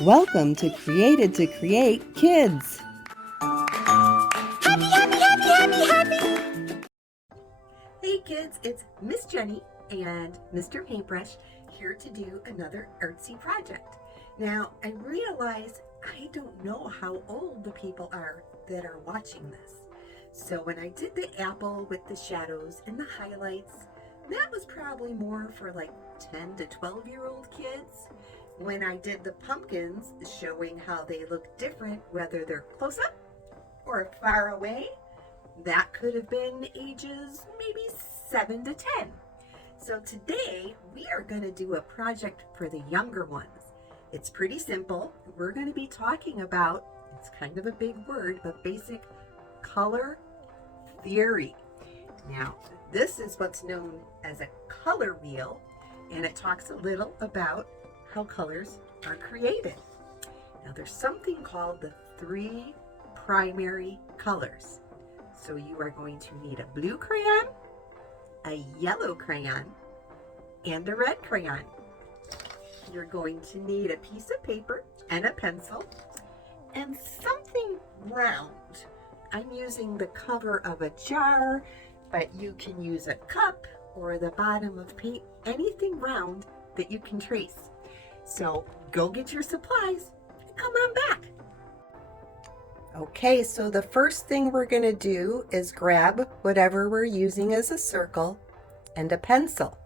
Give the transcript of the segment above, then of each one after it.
Welcome to Created to Create Kids. Happy, happy, happy, happy, happy! Hey kids, it's Miss Jenny and Mr. Paintbrush here to do another artsy project. Now, I realize I don't know how old the people are that are watching this. So when I did the apple with the shadows and the highlights, that was probably more for like 10 to 12-year-old kids. When I did the pumpkins, showing how they look different, whether they're close up or far away, that could have been ages maybe 7 to 10. So today we are going to do a project for the younger ones. It's pretty simple. We're going to be talking about, it's kind of a big word, but basic color theory. Now, this is what's known as a color wheel, and it talks a little about how colors are created. Now, there's something called the 3 primary colors. So you are going to need a blue crayon, a yellow crayon, and a red crayon. You're going to need a piece of paper and a pencil and something round. I'm using the cover of a jar, but you can use a cup or the bottom of paint, anything round that you can trace. So go get your supplies and come on back. Okay, so the first thing we're going to do is grab whatever we're using as a circle and a pencil.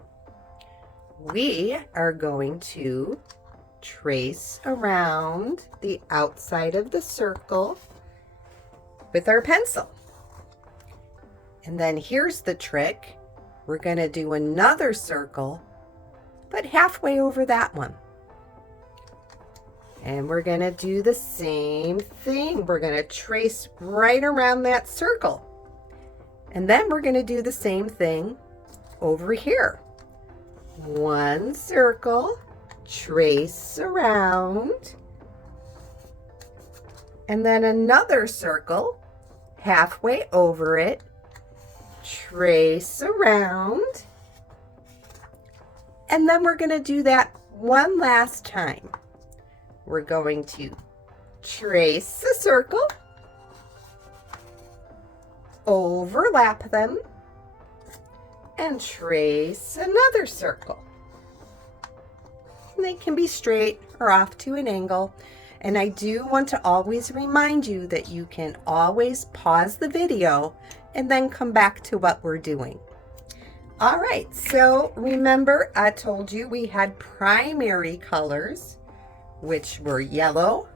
We are going to trace around the outside of the circle with our pencil. And then here's the trick. We're going to do another circle, but halfway over that one. And we're going to do the same thing. We're going to trace right around that circle. And then we're going to do the same thing over here. One circle, trace around, and then another circle, halfway over it, trace around, and then we're going to do that one last time. We're going to trace a circle, overlap them, and trace another circle. And they can be straight or off to an angle. And I do want to always remind you that you can always pause the video and then come back to what we're doing. All right, so remember I told you we had primary colors, which were yellow,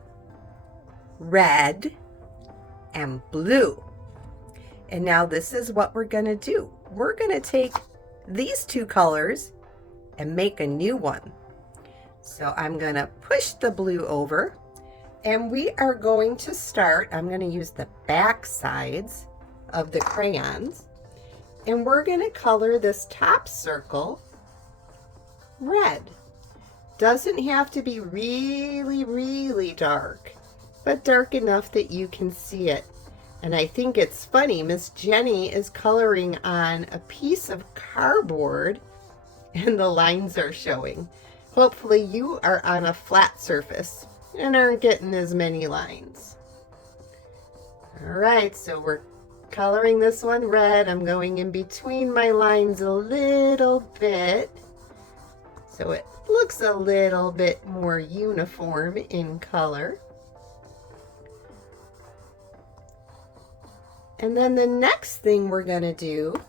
red, and blue. And now this is what we're going to do. We're going to take these 2 colors and make a new one. So I'm going to push the blue over, and we are going to start, I'm going to use the back sides of the crayons, and we're going to color this top circle red. Doesn't have to be really, really dark, but dark enough that you can see it. And I think it's funny, Miss Jenny is coloring on a piece of cardboard and the lines are showing. Hopefully you are on a flat surface and aren't getting as many lines. All right, so we're coloring this one red. I'm going in between my lines a little bit so it looks a little bit more uniform in color. And then the next thing we're going to do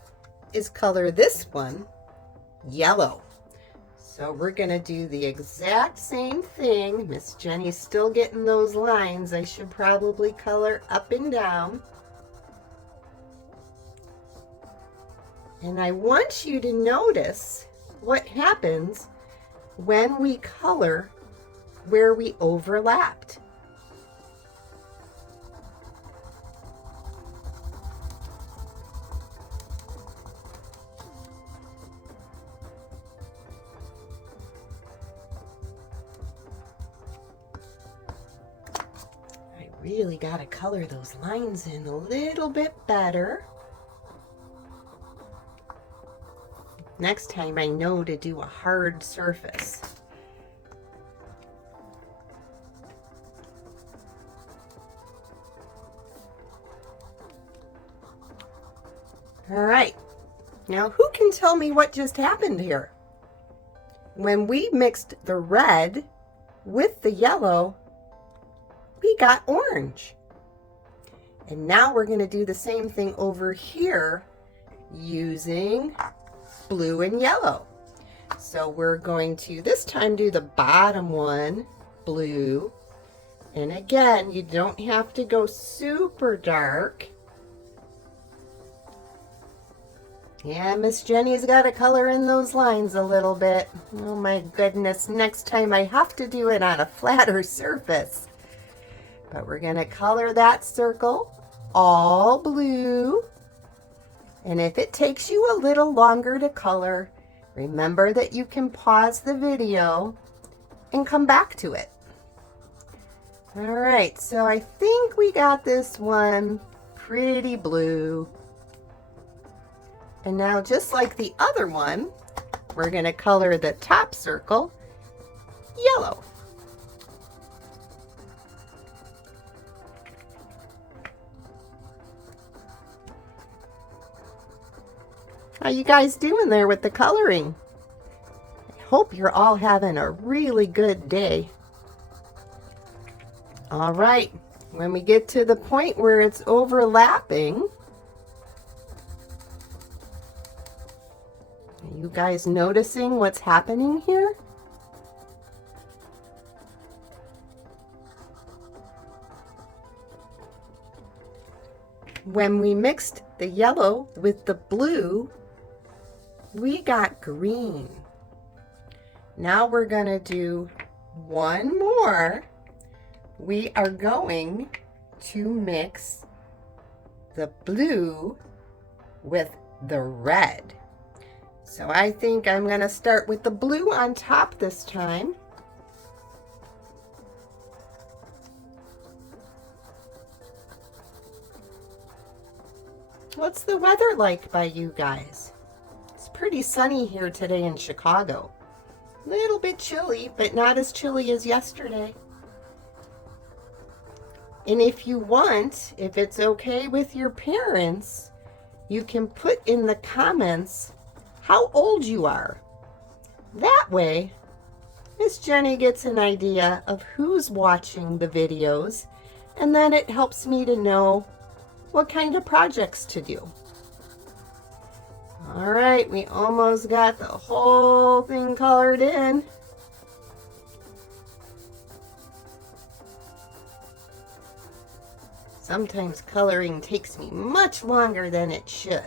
is color this one yellow. So we're going to do the exact same thing. Miss Jenny's still getting those lines. I should probably color up and down. And I want you to notice what happens when we color where we overlapped. Really got to color those lines in a little bit better. Next time I know to do a hard surface. All right, now who can tell me what just happened here? When we mixed the red with the yellow, we got orange. And now we're going to do the same thing over here using blue and yellow. So we're going to this time do the bottom one, blue. And again, you don't have to go super dark. Yeah, Miss Jenny's got to color in those lines a little bit. Oh my goodness, next time I have to do it on a flatter surface. But we're going to color that circle all blue. And if it takes you a little longer to color, remember that you can pause the video and come back to it. All right, so I think we got this one pretty blue. And now, just like the other one, we're going to color the top circle yellow. How you guys doing there with the coloring? I hope you're all having a really good day. All right, when we get to the point where it's overlapping, are you guys noticing what's happening here? When we mixed the yellow with the blue, we got green. Now we're going to do one more. We are going to mix the blue with the red. So I think I'm going to start with the blue on top this time. What's the weather like by you guys? It's pretty sunny here today in Chicago. A little bit chilly, but not as chilly as yesterday. And if you want, if it's okay with your parents, you can put in the comments how old you are. That way, Miss Jenny gets an idea of who's watching the videos, and then it helps me to know what kind of projects to do. All right, we almost got the whole thing colored in. Sometimes coloring takes me much longer than it should.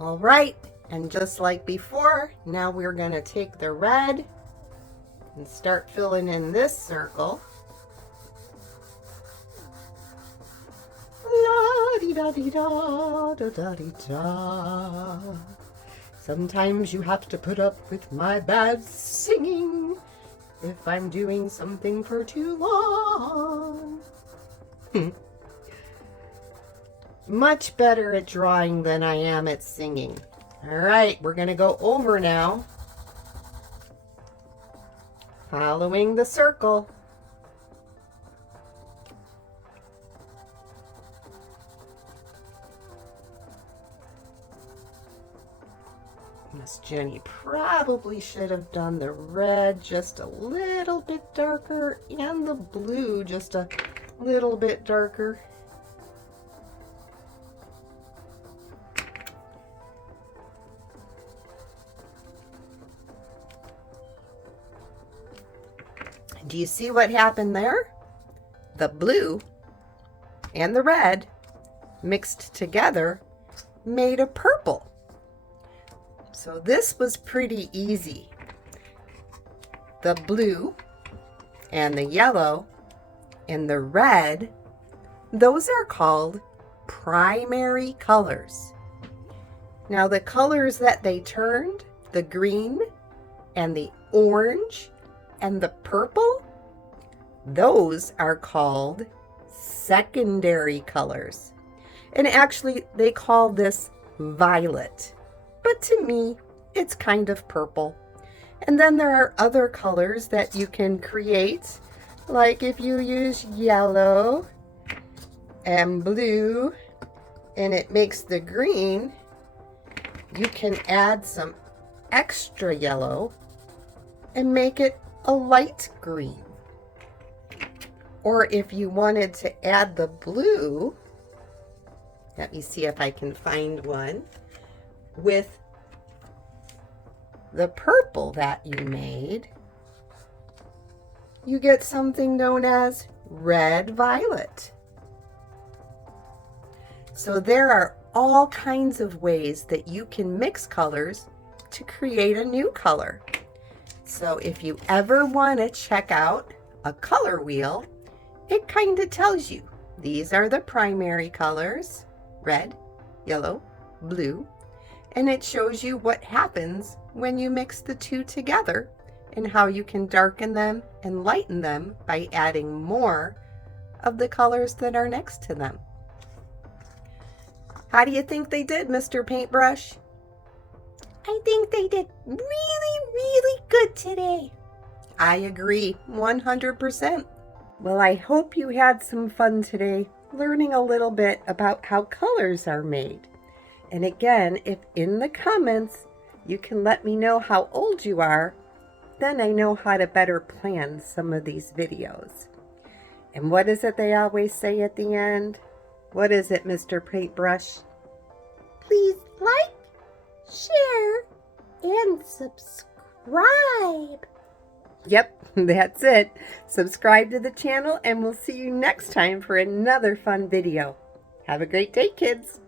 All right, and just like before, now we're going to take the red and start filling in this circle. La-dee-da-dee-da, da-da-dee-da. Sometimes you have to put up with my bad singing if I'm doing something for too long. Much better at drawing than I am at singing. All right, we're going to go over now, following the circle. Miss Jenny probably should have done the red just a little bit darker and the blue just a little bit darker. Do you see what happened there? The blue and the red mixed together made a purple. So this was pretty easy. The blue and the yellow and the red, those are called primary colors. Now the colors that they turned, the green and the orange and the purple, those are called secondary colors. And actually they call this violet. But to me, it's kind of purple. And then there are other colors that you can create, like if you use yellow, and blue, and it makes the green, you can add some extra yellow and make it a light green. Or if you wanted to add the blue, let me see if I can find one, with the purple that you made, you get something known as red violet. So there are all kinds of ways that you can mix colors to create a new color. So if you ever want to check out a color wheel, it kind of tells you these are the primary colors, red, yellow, blue, and it shows you what happens when you mix the two together and how you can darken them and lighten them by adding more of the colors that are next to them. How do you think they did, Mr. Paintbrush? I think they did really, really good today. I agree, 100%. Well, I hope you had some fun today learning a little bit about how colors are made. And again, if in the comments you can let me know how old you are, then I know how to better plan some of these videos. And what is it they always say at the end? What is it, Mr. Paintbrush? Please like, share, and subscribe. Yep, that's it. Subscribe to the channel and we'll see you next time for another fun video. Have a great day, kids.